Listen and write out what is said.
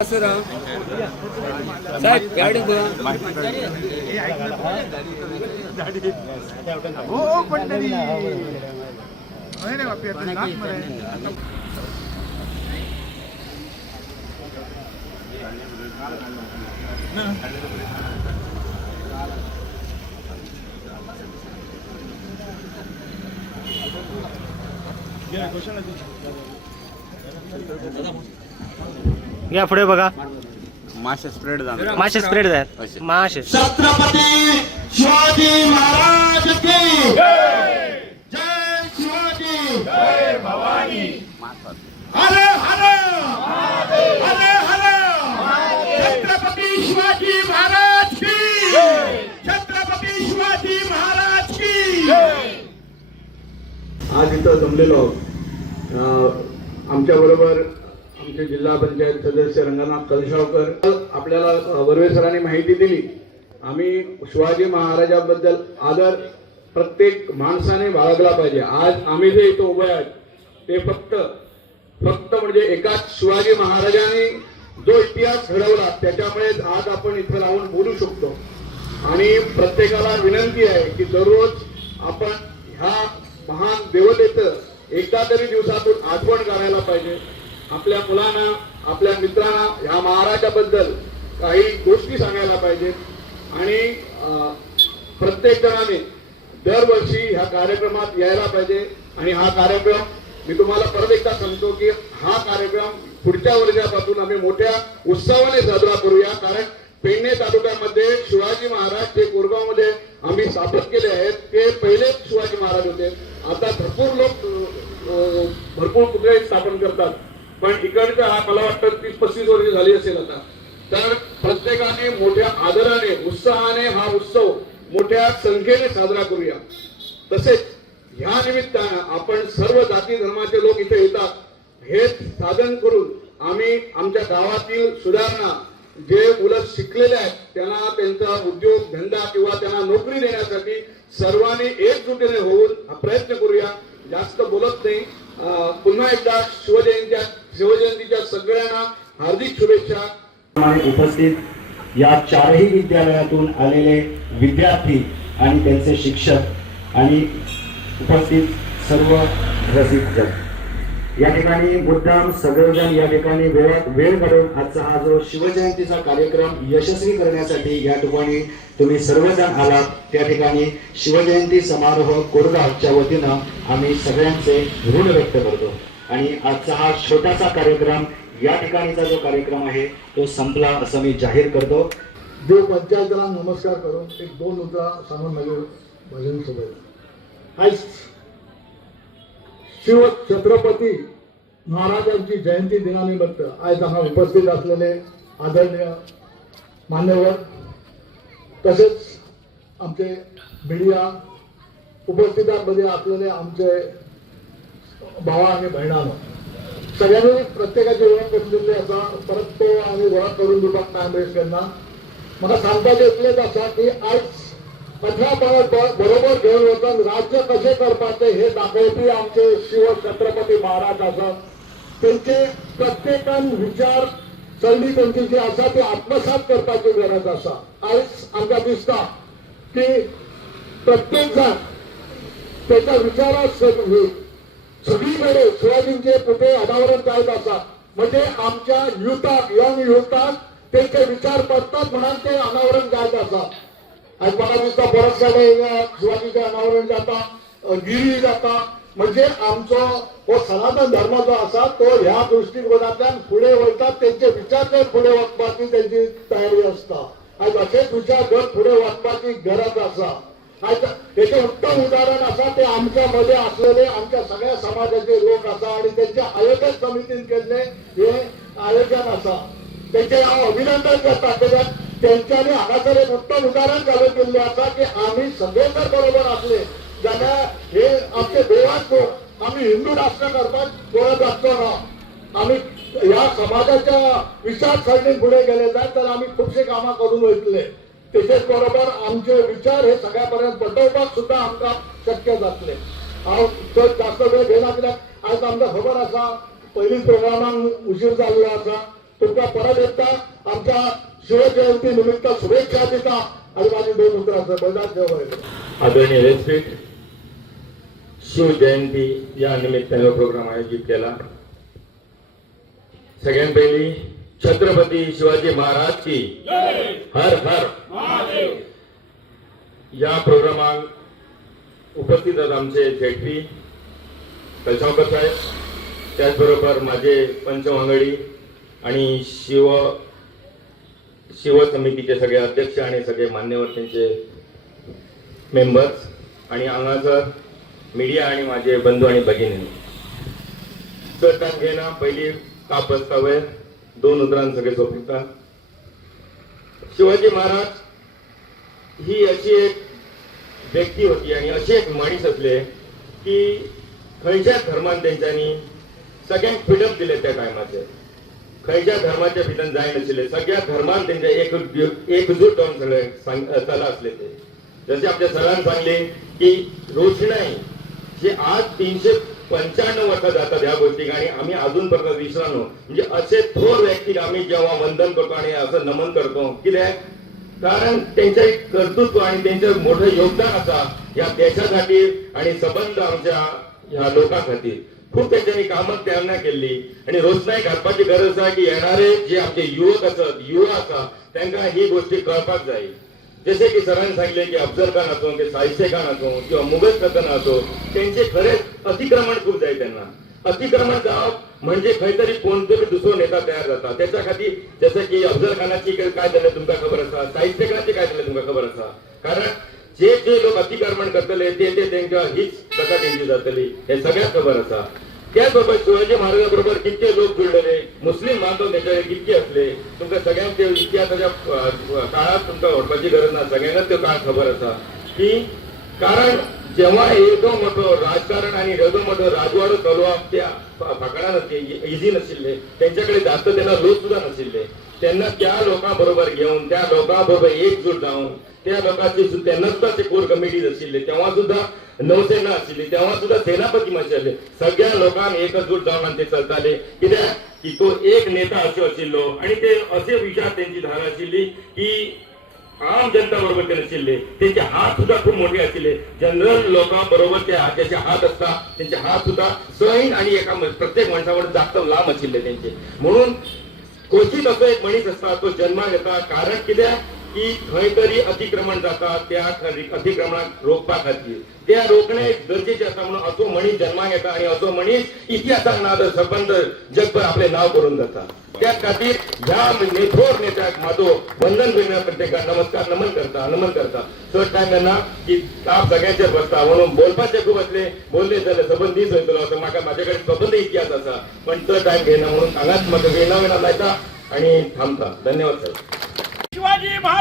साहेब गाडी हो पंढरी नाही बापी आता नाक मरे या पुढे बघा मासे स्प्रेड झाले मासे स्प्रेड आहेत मासे छत्रपती शिवाजी महाराज की जय शिवाजी जय भवानी हर हर हर हर छत्रपती शिवाजी महाराज की छत्रपती शिवाजी महाराज की आज इथं जमलेलो आमच्या बरोबर आमचे जिल्हा पंचायत सदस्य रंगनाथ कलशावकर आपल्याला वर्वे सरांनी माहिती दिली. आम्ही शिवाजी महाराजांबद्दल आदर प्रत्येक माणसाने बाळगला पाहिजे. आज आम्ही जे इथं उभे आहेत ते फक्त म्हणजे एकाच शिवाजी महाराजांनी जो इतिहास घडवला त्याच्यामुळे आज आपण इथं राहून बोलू शकतो. आणि प्रत्येकाला विनंती आहे की दररोज आपण ह्या महान देवतेचं एकदा तरी दिवसातून आठवण करायला पाहिजे. आपल्या मुलांना आपल्या मित्रांना ह्या महाराजाबद्दल काही गोष्टी सांगायला पाहिजेत. आणि प्रत्येक जणाने दरवर्षी ह्या कार्यक्रमात यायला पाहिजे. आणि हा कार्यक्रम मी तुम्हाला परत एकदा सांगतो की हा कार्यक्रम पुढच्या वर्षापासून आम्ही मोठ्या उत्सवाने साजरा करूया. कारण पेडणे तालुक्यामध्ये शिवाजी महाराज जे कोरगावमध्ये आम्ही स्थापित केले आहेत ते पहिले शिवाजी महाराज होते. आता भरपूर लोक भरपूर पुतळे स्थापन करतात पण इकडचा हा मला वाटतं 30-35 वर्ष झाली असेल आता. तर प्रत्येकाने मोठ्या आदराने उत्साहाने हा उत्सव मोठ्या संख्येने साजरा करूया. तसेच ह्या निमित्तानं आपण सर्व जाती धर्माचे लोक इथे येतात हे साधन करून आम्ही आमच्या गावातील सुधारणा जे मुलं शिकलेले आहेत त्यांना त्यांचा उद्योग धंदा किंवा त्यांना नोकरी देण्यासाठी सर्वांनी एकजुटीने होऊन हा प्रयत्न करूया. जास्त बोलत नाही. पुन्हा एकदा शिवजयंतीच्या सगळ्यांना हार्दिक शुभेच्छा. उपस्थित या चारही विद्यालयातून आलेले विद्यार्थी आणि त्यांचे शिक्षक आणि उपस्थित सर्व रसिक जन या ठिकाणी मुद्दाम सगळेजण या ठिकाणी वेळ काढून आजचा हा जो शिवजयंतीचा कार्यक्रम यशस्वी करण्यासाठी या ठिकाणी तुम्ही सर्वजण आलात. त्या ठिकाणी शिवजयंती समारोह कोरगावच्या वतीनं आम्ही सगळ्यांचे ऋण व्यक्त करतो. आणि आजचा हा छोटासा कार्यक्रम या ठिकाणीचा जो कार्यक्रम आहे तो संपला असं मी जाहीर करतो. देव पंचायतला नमस्कार करून एक 2 मुद्दा सांगून भजन सोबत आज शिव छत्रपती महाराजांची जयंती दिनानिमित्त आज आम्हा उपस्थित असलेले आदरणीय मान्यवर तसेच आमचे मीडिया उपस्थितांमध्ये असलेले आमचे भावा आणि बहिणांनो सगळ्यांनी प्रत्येकाची ओळख घेतलेली असा परत तो आम्ही ओळख करून दिला आंबेडकरांना. मला सांगता येतलेच असा की आज 18 बरोबर घेऊन होतं राज्य कसे करतात हे दाखवते आमचे शिव छत्रपती महाराज असं. त्यांचे प्रत्येकान विचार सरणी त्यांची जी असा ते आत्मसात करताची गरज असा. आज आमच्या दिसता की प्रत्येक जण त्याच्या विचारात सगळीकडे शिवाजींचे पुतळे अनावरण जायत असतात. म्हणजे आमच्या यंग युवकात त्यांचे विचार पडतात म्हणून ते अनावरण जायत असतात. आज मला दिसता परत शिवाजीचे अनावरण जाता गिरी जाता. म्हणजे आमचा हो सनातन धर्म जो असा तो ह्या दृष्टिकोनातून पुढे वळतात. त्यांचे विचार जर पुढे वाचपाची त्यांची तयारी असता. आज असेच विचार जर पुढे वाचपाची गरज असा. आज त्याचे उत्तम उदाहरण असा ते आमच्यामध्ये असलेले आमच्या सगळ्या समाजाचे लोक असा आणि त्यांच्या आयोजन समितीने केले हे आयोजन असा. त्यांचे अभिनंदन करतात. त्याच्यात त्यांच्याने हातासर एक उत्तम उदाहरण घालून दिले असा की आम्ही सगळे जर बरोबर असले ज्यांना हे आमचे देवाच आम्ही हिंदू राष्ट्र करतात बोलत असतो ना आम्ही या समाजाच्या विचारसरणी पुढे गेले जात तर आम्ही खूपसे कामं करून घेतले. त्याच्याच बरोबर आमचे विचार हे सगळ्यापर्यंत पटवपाक सुद्धा आमका शक्य जातले. जास्त वेळ घेणार आज आमचा खबर असा पहिलीच प्रोग्रामांक उशीर झालेला असा तुमचा परत एकदा आमच्या शिवजयंती निमित्त शुभेच्छा देता आणि माझी 2 मित्रांचं बजाज जवळ आदरणीय व्यासपीठ, शिवजयंती या निमित्तानं प्रोग्राम आयोजित केला. सगळ्यात पहिली छत्रपती शिवाजी महाराज की हर हर. या प्रोग्रामात उपस्थित आहेत आमचे जेटवी कलशावकर साहेब, त्याचबरोबर माझे पंचवांगडी आणि शिव समितीचे सगळे अध्यक्ष आणि सगळे मान्यवर त्यांचे मेंबर्स आणि अंगाचं मीडिया आणि माझे बंधू आणि भगिनी. घेणं पहिली का प्रस्ताव 2 उतरांत सगळे सोपवितात. शिवाजी महाराज ही अशी एक व्यक्ती होती आणि अशी एक मनीस असले की खंयच्या धर्मान त्यांच्यानी सगळ्यांक फ्रीडम दिले. त्या टायमाचे खंयच्या धर्माच्या भितर जाय नाशिल्ले, सगळ्या धर्मान त्यांच्या एकजूट जाऊन सगळे चला असले. ते जसे आपल्या सरांनी सांगले की रोषणाई जे आज 395 वर्ष जातात ह्या गोष्टीक आणि आम्ही अजूनपर्यंत विसरलो. म्हणजे असे थोर व्यक्तीक आम्ही जेव्हा वंदन करतो आणि असं नमन करतो, कित्याक कारण त्यांच्या एक कर्तृत्व आणि त्यांचं मोठं योगदान असा या देशासाठी आणि संबंध आमच्या ह्या लोकां खातीर खूप त्यांच्यानी कामं त्यांना केली. आणि रोषणाई घालपाची गरज आहे की येणारे जे आमचे युवक असत युवा आसा त्यांना ही गोष्टी कळपाक जाय. जसे की सरांनी सांगितले की अफजल खान असो की साहित्य खान असो किंवा मुघल सल्तनत असो, त्यांचे खरेच अतिक्रमण खूप जाय. त्यांना अतिक्रमण जावप म्हणजे खंयतरी कोणतरी दुसरो नेता तयार जाता. त्याच्या खातीर जसं की अफजल खानाची काय झालं तुमका खबर असा, साहित्य खानाची काय झालं तुमका खबर असा. कारण जे लोक अतिक्रमण करतले ते त्यांच्या हीच कथा त्यांची जातली हे सगळ्यात खबर असा. त्याचबरोबर शिवाजी महाराजांबरोबर कितके लोक जुळलेले, मुस्लिम बांधव त्याच्याकडे कितके असले, तुमका सगळ्यांक ते इतिहासाच्या काळात तुमका ओळखपाची गरज ना, सगळ्यांनाच तो काळ खबर असा की कारण जेव्हा एवढो मोठो राजकारण आणि एवढो मोठो राजवाडो चलोवप त्या फाकडान इझी नाशिल्ले, त्यांच्याकडे जास्त त्यांना लोक सुद्धा नाशिल्ले. त्यांना त्या लोकांबरोबर घेऊन त्या लोकांबरोबर एकजूट जाऊन त्या लोकांची त्यांना सुद्धा ते कोर कमिटीज आशिल्ले, तेव्हा सुद्धा नौसेना आशिल्ली, तेव्हा सुद्धा सेनापती आशिल्ले. सगळ्या लोकांक एकजूट जाऊन ते चलताले. कित्याक की तो एक नेता असो आशिल्लो आणि ते असे विचार त्यांची धारा आशिल्ली की आम जनता बरोबर ते नाशिल्ले, त्यांचे हात सुद्धा खूप मोठे आशिल्ले. जनरल लोकांबरोबर ते ज्याचे हात असतात त्यांचे हात सुद्धा सैन आणि एका प्रत्येक माणसावर जास्त लांब आशिल्ले त्यांचे. म्हणून क्वचित असो एक मनीस असता तो जन्माक येता. कारण कित्याक की खंय तरी अतिक्रमण जाता, त्या अतिक्रमणाक रोखपा खातीर त्या रोखणे गरजेचे असता. म्हणून असो मनीस जन्माक येता आणि असो मनीस इतिहासाक ना तर सबंद जगभर आपले नाव करून जाता. त्या खातीर ह्या थोर नेत्याक माझो वंदन करून प्रत्येकाक नमस्कार नमन करता. चड टायम येना की आप सगळ्यांचेर बसता म्हणून बोलपाचे खूप असले, बोलले जाल्यार सबंद दीस वयतलो असं म्हाका माझ्याकडे सबंद इतिहास असा, पण चड टायम घेना म्हणून हांगाच म्हाका वेळा लायता आणि थांबता. धन्यवाद सर. शिवाजी महाराज